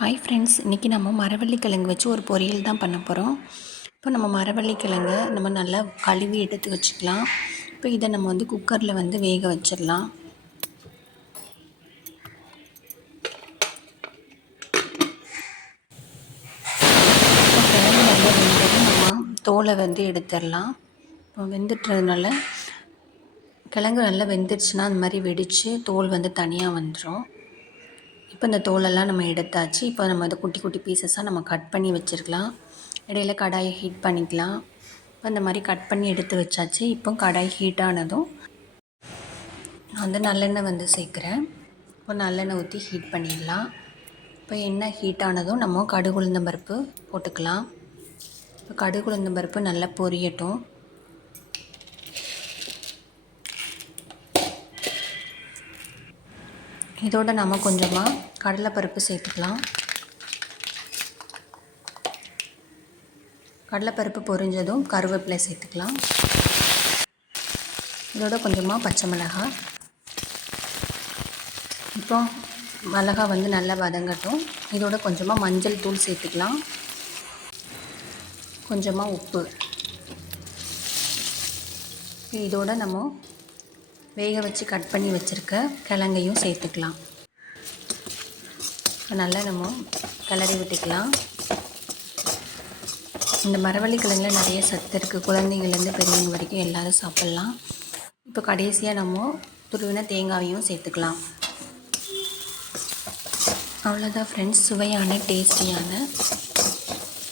Hi friends இன்றைக்கி நம்ம மரவள்ளி கிழங்கு வச்சு ஒரு பொரியல் தான் பண்ண போகிறோம் இப்போ நம்ம மரவள்ளி கிழங்கு நம்ம நல்லா கழுவி எடுத்து வச்சுக்கலாம். இப்போ இதை நம்ம வந்து குக்கரில் வந்து வேக வச்சிடலாம். கிழங்கு நல்லா நம்ம தோலை வந்து எடுத்துடலாம். இப்போ வெந்துட்டுறதுனால கிழங்கு நல்லா வெந்துருச்சுன்னா அந்த மாதிரி வெடித்து தோல் வந்து தனியாக வந்துடும் இப்போ இந்த தோலெல்லாம் நம்ம எடுத்தாச்சு. இப்போ நம்ம அதை குட்டி குட்டி பீசஸாக நம்ம கட் பண்ணி வச்சுருக்கலாம். இடையில கடாயை ஹீட் பண்ணிக்கலாம். இப்போ இந்த மாதிரி கட் பண்ணி எடுத்து வச்சாச்சு. இப்போ கடாய் ஹீட் ஆனதும் நான் வந்து நல்லெண்ணெய் வந்து சேர்க்குறேன். இப்போ நல்லெண்ணெய் ஊற்றி ஹீட் பண்ணிடலாம். இப்போ எண்ணெய் ஹீட் ஆனதும் நம்ம கடுகு பருப்பு போட்டுக்கலாம். இப்போ கடுகு பருப்பு நல்லா பொரியட்டும். இதோட நம்ம கொஞ்சமாக கடலைப்பருப்பு சேர்த்துக்கலாம். கடலைப்பருப்பு பொரிஞ்சதும் கருவேப்பிலை சேர்த்துக்கலாம். இதோட கொஞ்சமாக பச்சை மிளகாய் இப்போ மிளகா வந்து நல்லா வதங்கட்டும். இதோட கொஞ்சமாக மஞ்சள் தூள் சேர்த்துக்கலாம். கொஞ்சமாக உப்பு. இதோட நம்ம வேக வச்சு கட் பண்ணி வச்சுருக்க கிழங்கையும் சேர்த்துக்கலாம். நல்லா நம்ம கிளறி விட்டுக்கலாம். இந்த மரவள்ளி கிழங்குல நிறைய சத்து இருக்குது குழந்தைங்கள்லேருந்து பெரியவங்க வரைக்கும் எல்லோரும் சாப்பிட்லாம். இப்போ கடைசியாக நம்ம துருவின தேங்காயையும் சேர்த்துக்கலாம். அவ்வளோதான் ஃப்ரெண்ட்ஸ் சுவையான டேஸ்டியான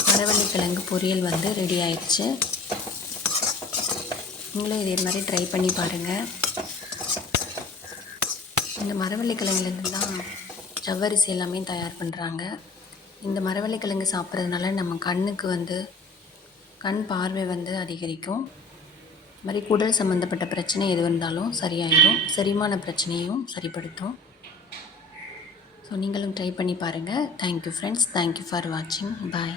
மரவள்ளி கிழங்கு பொரியல் வந்து ரெடி ஆயிடுச்சு. நீங்களும் இதே மாதிரி ட்ரை பண்ணி பாருங்கள் இந்த மரவள்ளி கிழங்குலேருந்து தான் ஜவ்வரிசி எல்லாமே தயார் பண்ணுறாங்க இந்த மரவள்ளி கிழங்கு சாப்பிட்றதுனால நம்ம கண்ணுக்கு வந்து கண் பார்வை வந்து அதிகரிக்கும். இது மாதிரி குடல் சம்மந்தப்பட்ட பிரச்சனை எது இருந்தாலும் சரியாயிடும் செரிமான பிரச்சனையும் சரிப்படுத்தும். ஸோ நீங்களும் ட்ரை பண்ணி பாருங்கள் தேங்க்யூ ஃப்ரெண்ட்ஸ் தேங்க்யூ ஃபார் வாட்சிங் பாய்